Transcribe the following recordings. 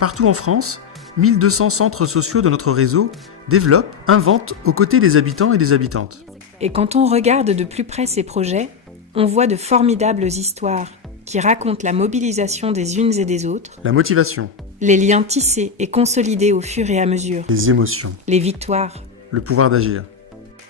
Partout en France, 1200 centres sociaux de notre réseau développent, inventent aux côtés des habitants et des habitantes. Et quand on regarde de plus près ces projets, on voit de formidables histoires qui racontent la mobilisation des unes et des autres, La motivation, les liens tissés et consolidés au fur et à mesure, les émotions, les victoires. le pouvoir d'agir.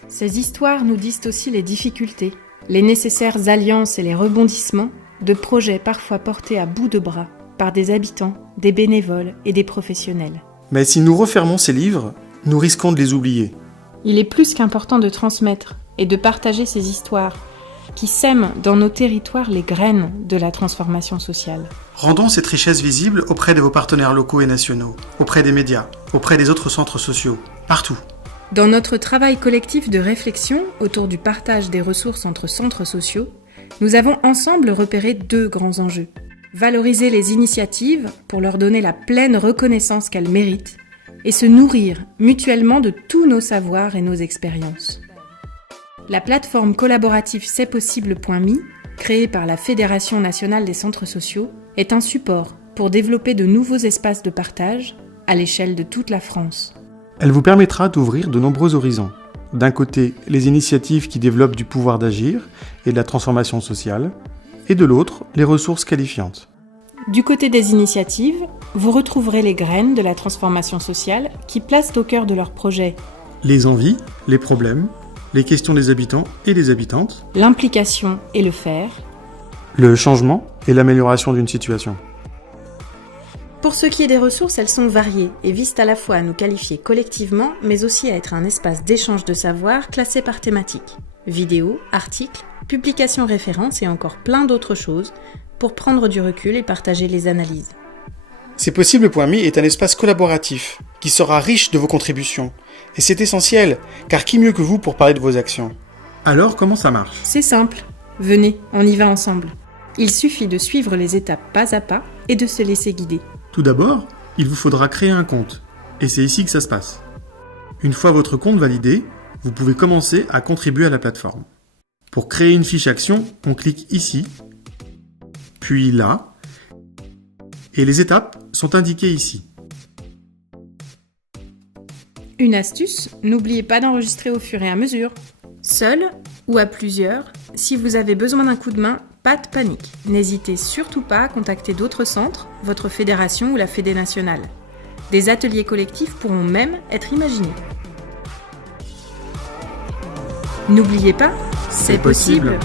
Ces histoires nous disent aussi les difficultés, les nécessaires alliances et les rebondissements de projets parfois portés à bout de bras par des habitants, des bénévoles et des professionnels. Mais si nous refermons ces livres, nous risquons de les oublier. Il est plus qu'important de transmettre et de partager ces histoires qui sèment dans nos territoires les graines de la transformation sociale. Rendons cette richesse visible auprès de vos partenaires locaux et nationaux, auprès des médias, auprès des autres centres sociaux, partout. Dans notre travail collectif de réflexion autour du partage des ressources entre centres sociaux, nous avons ensemble repéré 2 grands enjeux. Valoriser les initiatives pour leur donner la pleine reconnaissance qu'elles méritent et se nourrir mutuellement de tous nos savoirs et nos expériences. La plateforme collaborative c'estpossible.me, créée par la Fédération nationale des centres sociaux, est un support pour développer de nouveaux espaces de partage à l'échelle de toute la France. Elle vous permettra d'ouvrir de nombreux horizons. D'un côté, les initiatives qui développent du pouvoir d'agir et de la transformation sociale, et de l'autre, les ressources qualifiantes. Du côté des initiatives, vous retrouverez les graines de la transformation sociale qui placent au cœur de leurs projets Les envies, les problèmes, les questions des habitants et des habitantes, l'implication et le faire. le changement et l'amélioration d'une situation. Pour ce qui est des ressources, elles sont variées et visent à la fois à nous qualifier collectivement, mais aussi à être un espace d'échange de savoir classé par thématique. Vidéos, articles, publications références et encore plein d'autres choses pour prendre du recul et partager les analyses. c'estpossible.me est un espace collaboratif qui sera riche de vos contributions. Et c'est essentiel, car qui mieux que vous pour parler de vos actions? Alors, comment ça marche? C'est simple, venez, on y va ensemble. Il suffit de suivre les étapes pas à pas et de se laisser guider. Tout d'abord, il vous faudra créer un compte. Et c'est ici que ça se passe. Une fois votre compte validé, vous pouvez commencer à contribuer à la plateforme. Pour créer une fiche action, on clique ici, puis là, et les étapes sont indiquées ici. Une astuce, n'oubliez pas d'enregistrer au fur et à mesure. Seul ou à plusieurs, si vous avez besoin d'un coup de main, pas de panique. N'hésitez surtout pas à contacter d'autres centres, votre fédération ou la Fédé nationale. Des ateliers collectifs pourront même être imaginés. N'oubliez pas, c'est possible.